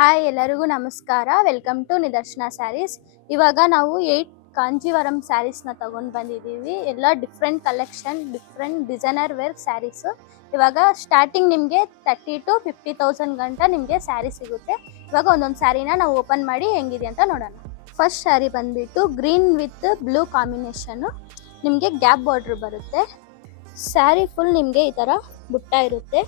Hi ಎಲ್ಲರಿಗೂ ನಮಸ್ಕಾರ. Welcome to ನಿದರ್ಶನ ಸ್ಯಾರೀಸ್. ಇವಾಗ ನಾವು 8 ಕಾಂಜೀವರಂ ಸ್ಯಾರೀಸ್ನ ತಗೊಂಡು ಬಂದಿದ್ದೀವಿ. ಎಲ್ಲ different collection, different designer wear sarees. ಇವಾಗ ಸ್ಟಾರ್ಟಿಂಗ್ ನಿಮಗೆ 30,000 to 50,000 ಗಂಟ ನಿಮಗೆ ಸ್ಯಾರಿ ಸಿಗುತ್ತೆ. ಇವಾಗ ಒಂದೊಂದು ಸ್ಯಾರಿನ ನಾವು ಓಪನ್ ಮಾಡಿ ಹೆಂಗಿದೆ ಅಂತ ನೋಡೋಣ. ಫಸ್ಟ್ ಸ್ಯಾರಿ ಬಂದ್ಬಿಟ್ಟು ಗ್ರೀನ್ ವಿತ್ ಬ್ಲೂ ಕಾಂಬಿನೇಷನ್. ನಿಮಗೆ ಗ್ಯಾಪ್ ಬಾರ್ಡರ್ ಬರುತ್ತೆ. ಸ್ಯಾರಿ ಫುಲ್ ನಿಮಗೆ ಈ ಥರ ಬುಟ್ಟ ಇರುತ್ತೆ.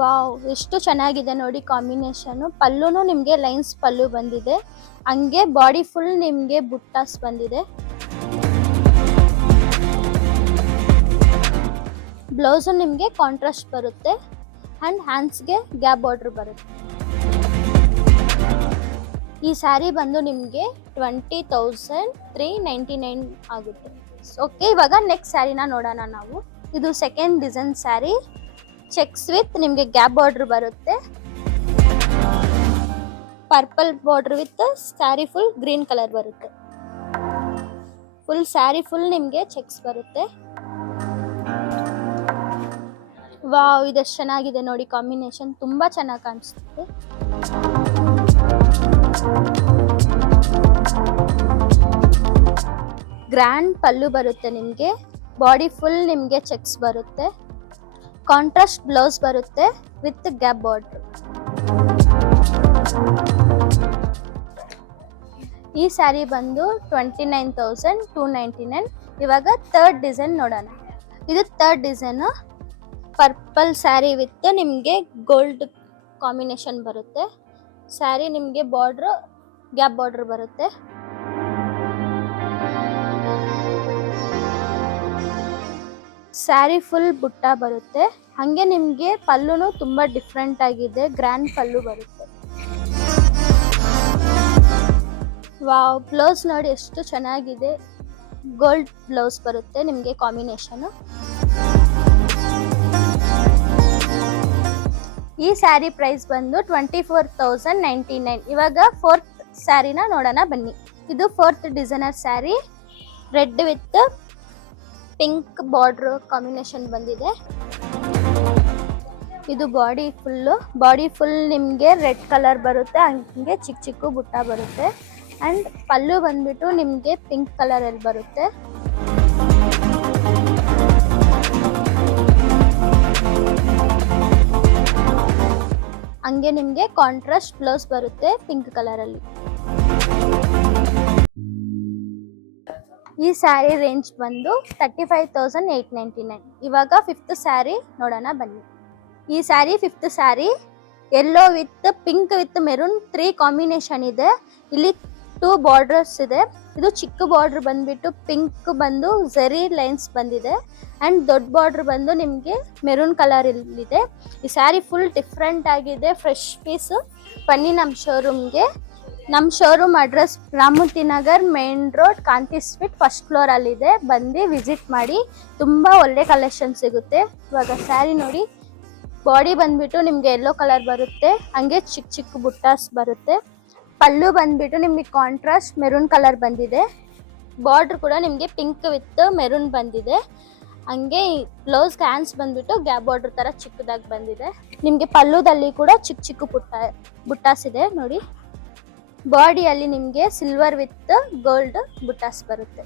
ವಾವ್, ಎಷ್ಟು ಚೆನ್ನಾಗಿದೆ ನೋಡಿ ಕಾಂಬಿನೇಷನ್. ಪಲ್ಲುನು ನಿಮಗೆ ಲೈನ್ಸ್ ಪಲ್ಲು ಬಂದಿದೆ. ಹಂಗೆ ಬಾಡಿ ಫುಲ್ ನಿಮಗೆ ಬುಟ್ಟಾಸ್ ಬಂದಿದೆ. ಬ್ಲೌಸು ನಿಮಗೆ ಕಾಂಟ್ರಾಸ್ಟ್ ಬರುತ್ತೆ ಆ್ಯಂಡ್ ಹ್ಯಾಂಡ್ಸ್ಗೆ ಗ್ಯಾಪ್ ಬಾರ್ಡರ್ ಬರುತ್ತೆ. ಈ ಸ್ಯಾರಿ ಬಂದು ನಿಮಗೆ 20,399 ಆಗುತ್ತೆ. ಓಕೆ, ಇವಾಗ ನೆಕ್ಸ್ಟ್ ಸ್ಯಾರಿನ ನೋಡೋಣ ನಾವು. ಇದು second design sari. Cheques with ನಿಮಗೆ ಗ್ಯಾಪ್ ಬಾರ್ಡರ್ ಬರುತ್ತೆ. Purple border with sari full green colour ಬರುತ್ತೆ. ಫುಲ್ ಸ್ಯಾರಿ ಫುಲ್ ನಿಮಗೆ ಚೆಕ್ಸ್ ಬರುತ್ತೆ. ವಾವ್, ಇದೆಷ್ಟು ಚೆನ್ನಾಗಿದೆ ನೋಡಿ ಕಾಂಬಿನೇಷನ್. ತುಂಬ ಚೆನ್ನಾಗಿ ಕಾಣಿಸುತ್ತೆ. ಗ್ರ್ಯಾಂಡ್ ಪಲ್ಲು ಬರುತ್ತೆ ನಿಮಗೆ. ಬಾಡಿ ಫುಲ್ ನಿಮಗೆ ಚೆಕ್ಸ್ ಬರುತ್ತೆ. ಕಾಂಟ್ರಾಸ್ಟ್ ಬ್ಲೌಸ್ ಬರುತ್ತೆ ವಿತ್ ಗ್ಯಾಪ್ ಬಾರ್ಡರ್. ಈ ಸ್ಯಾರಿ ಬಂದು 29,299. ಇವಾಗ ಥರ್ಡ್ ಡಿಸೈನ್ ನೋಡೋಣ. ಇದು third design. Purple sari with ನಿಮಗೆ ಗೋಲ್ಡ್ ಕಾಂಬಿನೇಷನ್ ಬರುತ್ತೆ. ಸ್ಯಾರಿ ನಿಮಗೆ ಬಾರ್ಡ್ರ್ ಗ್ಯಾಪ್ ಬಾರ್ಡರ್ ಬರುತ್ತೆ. ಸ್ಯಾರಿ ಫುಲ್ ಬುಟ್ಟ ಬರುತ್ತೆ. ಹಾಗೆ ನಿಮಗೆ ಪಲ್ಲುನು ತುಂಬ ಡಿಫ್ರೆಂಟ್ ಆಗಿದೆ. ಗ್ರ್ಯಾಂಡ್ ಪಲ್ಲು ಬರುತ್ತೆ. ವಾವ್, ಬ್ಲೌಸ್ ನೋಡಿ ಎಷ್ಟು ಚೆನ್ನಾಗಿದೆ. ಗೋಲ್ಡ್ ಬ್ಲೌಸ್ ಬರುತ್ತೆ ನಿಮಗೆ ಕಾಂಬಿನೇಷನ್. ಈ ಸ್ಯಾರಿ ಪ್ರೈಸ್ ಬಂದು 24,099. ಇವಾಗ ಫೋರ್ತ್ ಸ್ಯಾರಿನ ನೋಡೋಣ ಬನ್ನಿ. ಇದು fourth designer sari. Red with pink border combination ಬಂದಿದೆ. ಇದು ಬಾಡಿ ಫುಲ್ ನಿಮಗೆ ರೆಡ್ ಕಲರ್ ಬರುತ್ತೆ. ಹಂಗೆ ಚಿಕ್ಕ ಚಿಕ್ಕ ಬುಟ್ಟ ಬರುತ್ತೆ. ಆ್ಯಂಡ್ ಪಲ್ಲು ಬಂದ್ಬಿಟ್ಟು ನಿಮಗೆ ಪಿಂಕ್ ಕಲರಲ್ಲಿ ಬರುತ್ತೆ. ಹಂಗೆ ನಿಮಗೆ ಕಾಂಟ್ರಾಸ್ಟ್ ಬ್ಲೌಸ್ ಬರುತ್ತೆ ಪಿಂಕ್ ಕಲರಲ್ಲಿ. ಈ ಸ್ಯಾರಿ ರೇಂಜ್ ಬಂದು 35,899. ಇವಾಗ ಫಿಫ್ತ್ ಸ್ಯಾರಿ ನೋಡೋಣ ಬನ್ನಿ. ಈ sari fifth sari. Yellow with pink with maroon 3 combination ಇದೆ. ಇಲ್ಲಿ 2 ಬಾರ್ಡರ್ಸ್ ಇದೆ. ಇದು ಚಿಕ್ಕ ಬಾರ್ಡರ್ ಬಂದ್ಬಿಟ್ಟು ಪಿಂಕ್ ಬಂದು ಝರಿ ಲೈನ್ಸ್ ಬಂದಿದೆ. ಆ್ಯಂಡ್ ದೊಡ್ಡ ಬಾರ್ಡರ್ ಬಂದು ನಿಮಗೆ ಮೆರೂನ್ ಕಲರ್ ಇಲ್ಲಿದೆ. ಈ ಸ್ಯಾರಿ ಫುಲ್ ಡಿಫ್ರೆಂಟ್ ಆಗಿದೆ. Fresh piece. ಬನ್ನಿ ನಮ್ಮ ಶೋರೂಮ್ಗೆ. ನಮ್ಮ showroom address Ramamurthy Nagar, main road, Kanti street, first floor ಅಲ್ಲಿದೆ. ಬಂದು ವಿಸಿಟ್ ಮಾಡಿ. ತುಂಬ ಒಳ್ಳೆ ಕಲೆಕ್ಷನ್ ಸಿಗುತ್ತೆ. ಇವಾಗ ಸ್ಯಾರಿ ನೋಡಿ. ಬಾಡಿ ಬಂದ್ಬಿಟ್ಟು ನಿಮಗೆ ಯೆಲ್ಲೋ ಕಲರ್ ಬರುತ್ತೆ. ಹಂಗೆ ಚಿಕ್ಕ ಚಿಕ್ಕ ಬುಟ್ಟಾಸ್ ಬರುತ್ತೆ. ಪಲ್ಲು ಬಂದ್ಬಿಟ್ಟು ನಿಮಗೆ ಕಾಂಟ್ರಾಸ್ಟ್ ಮೆರೂನ್ ಕಲರ್ ಬಂದಿದೆ. ಬಾರ್ಡ್ರ್ ಕೂಡ ನಿಮಗೆ ಪಿಂಕ್ ವಿತ್ ಮೆರೂನ್ ಬಂದಿದೆ. ಹಂಗೆ ಬ್ಲೌಸ್ ಹ್ಯಾಂಡ್ಸ್ ಬಂದ್ಬಿಟ್ಟು ಗ್ಯಾಪ್ ಬಾರ್ಡರ್ ಥರ ಚಿಕ್ಕದಾಗಿ ಬಂದಿದೆ. ನಿಮಗೆ ಪಲ್ಲುದಲ್ಲಿ ಕೂಡ ಚಿಕ್ಕ ಚಿಕ್ಕ ಬುಟ್ಟಾಸ್ ಇದೆ ನೋಡಿ. ಬಾಡಿಯಲ್ಲಿ ನಿಮಗೆ ಸಿಲ್ವರ್ ವಿತ್ ಗೋಲ್ಡ್ ಬುಟ್ಟಾಸ್ ಬರುತ್ತೆ.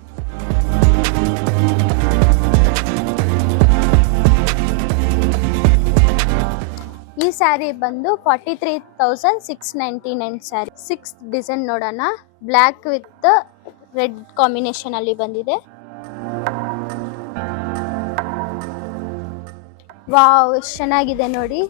ಈ ಸ್ಯಾರಿ ಬಂದು 43,699 ಸ್ಯಾರಿ. ಸಿಕ್ಸ್ ಡಿಸೈನ್ ನೋಡೋಣ. ಬ್ಲ್ಯಾಕ್ ವಿತ್ ರೆಡ್ ಕಾಂಬಿನೇಷನ್ ಅಲ್ಲಿ ಬಂದಿದೆ. ವಾವ್, ಎಷ್ಟು ಚೆನ್ನಾಗಿದೆ ನೋಡಿ.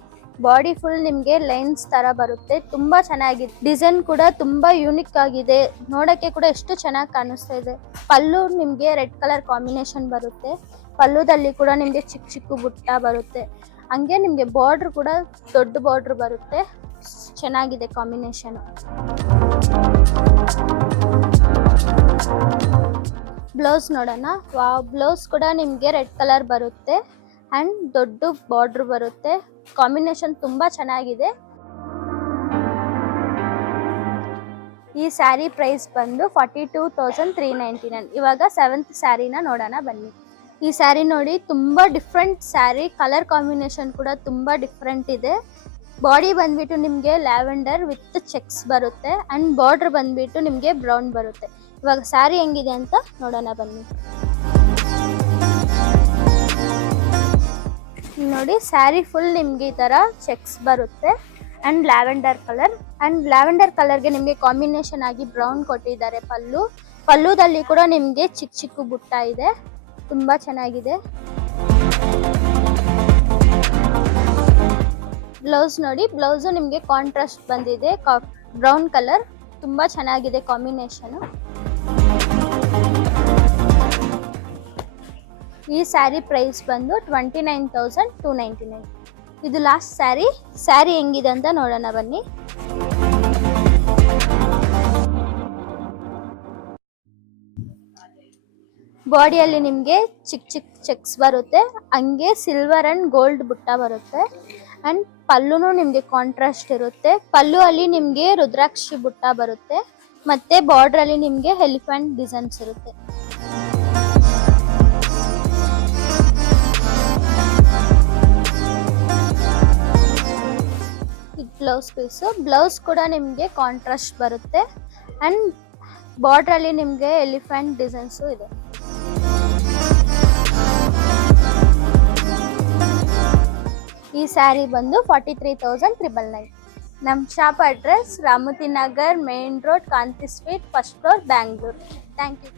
ಬಾಡಿ ಫುಲ್ ನಿಮಗೆ ಲೈನ್ಸ್ ತರ ಬರುತ್ತೆ. ತುಂಬಾ ಚೆನ್ನಾಗಿದೆ. ಡಿಸೈನ್ ಕೂಡ ತುಂಬಾ ಯೂನಿಕ್ ಆಗಿದೆ. ನೋಡಕ್ಕೆ ಕೂಡ ಎಷ್ಟು ಚೆನ್ನಾಗಿ ಕಾಣಿಸ್ತಾ ಇದೆ. ಪಲ್ಲು ನಿಮಗೆ ರೆಡ್ ಕಲರ್ ಕಾಂಬಿನೇಷನ್ ಬರುತ್ತೆ. ಪಲ್ಲುದಲ್ಲಿ ಕೂಡ ನಿಮಗೆ ಚಿಕ್ಕ ಚಿಕ್ಕ ಬುಟ್ಟ ಬರುತ್ತೆ. ಹಂಗೆ ನಿಮಗೆ ಬಾರ್ಡ್ರ್ ಕೂಡ ದೊಡ್ಡ ಬಾರ್ಡ್ರ್ ಬರುತ್ತೆ. ಚೆನ್ನಾಗಿದೆ ಕಾಂಬಿನೇಷನ್. ಬ್ಲೌಸ್ ನೋಡೋಣ. ವಾವ್, ಬ್ಲೌಸ್ ಕೂಡ ನಿಮಗೆ ರೆಡ್ ಕಲರ್ ಬರುತ್ತೆ ಆ್ಯಂಡ್ ದೊಡ್ಡ ಬಾರ್ಡ್ರ್ ಬರುತ್ತೆ. ಕಾಂಬಿನೇಷನ್ ತುಂಬ ಚೆನ್ನಾಗಿದೆ. ಈ ಸ್ಯಾರಿ ಪ್ರೈಸ್ ಬಂದು 42,399. ಇವಾಗ 7th ಸ್ಯಾರಿನ ನೋಡೋಣ ಬನ್ನಿ. ಈ ಸ್ಯಾರಿ ನೋಡಿ ತುಂಬ ಡಿಫ್ರೆಂಟ್ ಸ್ಯಾರಿ, ಕಲರ್ ಕಾಂಬಿನೇಷನ್ ಕೂಡ ತುಂಬ ಡಿಫ್ರೆಂಟ್ ಇದೆ. ಬಾಡಿ ಬಂದ್ಬಿಟ್ಟು ನಿಮಗೆ ಲ್ಯಾವೆಂಡರ್ ವಿತ್ ಚೆಕ್ಸ್ ಬರುತ್ತೆ ಅಂಡ್ ಬಾರ್ಡರ್ ಬಂದ್ಬಿಟ್ಟು ನಿಮಗೆ ಬ್ರೌನ್ ಬರುತ್ತೆ. ಇವಾಗ ಸ್ಯಾರಿ ಹೆಂಗಿದೆ ಅಂತ ನೋಡೋಣ ಬನ್ನಿ. ನೋಡಿ ಸ್ಯಾರಿ ಫುಲ್ ನಿಮ್ಗೆ ಈ ತರ ಚೆಕ್ಸ್ ಬರುತ್ತೆ ಅಂಡ್ ಲ್ಯಾವೆಂಡರ್ ಕಲರ್ಗೆ ನಿಮಗೆ ಕಾಂಬಿನೇಷನ್ ಆಗಿ ಬ್ರೌನ್ ಕೊಟ್ಟಿದ್ದಾರೆ. ಪಲ್ಲುದಲ್ಲಿ ಕೂಡ ನಿಮಗೆ ಚಿಕ್ಕ ಚಿಕ್ಕ ಬುಟ್ಟ ಇದೆ, ತುಂಬಾ ಚೆನ್ನಾಗಿದೆ. ಬ್ಲೌಸ್ ನೋಡಿ, ಬ್ಲೌಸ್ ನಿಮಗೆ ಕಾಂಟ್ರಾಸ್ಟ್ ಬಂದಿದೆ, ಬ್ರೌನ್ ಕಲರ್, ತುಂಬಾ ಚೆನ್ನಾಗಿದೆ ಕಾಂಬಿನೇಷನ್. ಈ ಸ್ಯಾರಿ ಪ್ರೈಸ್ ಬಂದು 29,299. ಇದು ಲಾಸ್ಟ್ ಸ್ಯಾರಿ ಹೆಂಗಿದೆ ಅಂತ ನೋಡೋಣ ಬನ್ನಿ. ಬಾಡಿಯಲ್ಲಿ ನಿಮಗೆ ಚಿಕ್ಕ ಚಿಕ್ಕ ಚೆಕ್ಸ್ ಬರುತ್ತೆ, ಹಂಗೆ ಸಿಲ್ವರ್ ಅಂಡ್ ಗೋಲ್ಡ್ ಬುಟ್ಟ ಬರುತ್ತೆ ಅಂಡ್ ಪಲ್ಲುನು ನಿಮಗೆ ಕಾಂಟ್ರಾಸ್ಟ್ ಇರುತ್ತೆ. ಪಲ್ಲು ಅಲ್ಲಿ ನಿಮಗೆ ರುದ್ರಾಕ್ಷಿ ಬುಟ್ಟ ಬರುತ್ತೆ ಮತ್ತೆ ಬಾರ್ಡರ್ ಅಲ್ಲಿ ನಿಮಗೆ ಎಲಿಫೆಂಟ್ ಡಿಸೈನ್ಸ್ ಇರುತ್ತೆ. ಬ್ಲೌಸ್ ಪೀಸು, ಬ್ಲೌಸ್ ಕೂಡ ನಿಮಗೆ ಕಾಂಟ್ರಾಸ್ಟ್ ಬರುತ್ತೆ ಅಂಡ್ ಬಾರ್ಡರ್ ಅಲ್ಲಿ ನಿಮಗೆ ಎಲಿಫೆಂಟ್ ಡಿಸೈನ್ಸು ಇದೆ. ಈ ಸ್ಯಾರಿ ಬಂದು 43,999. ನಮ್ಮ shop address Ramoti Nagar, main road, Kanti sweet, first floor, Bangalore. Thank you.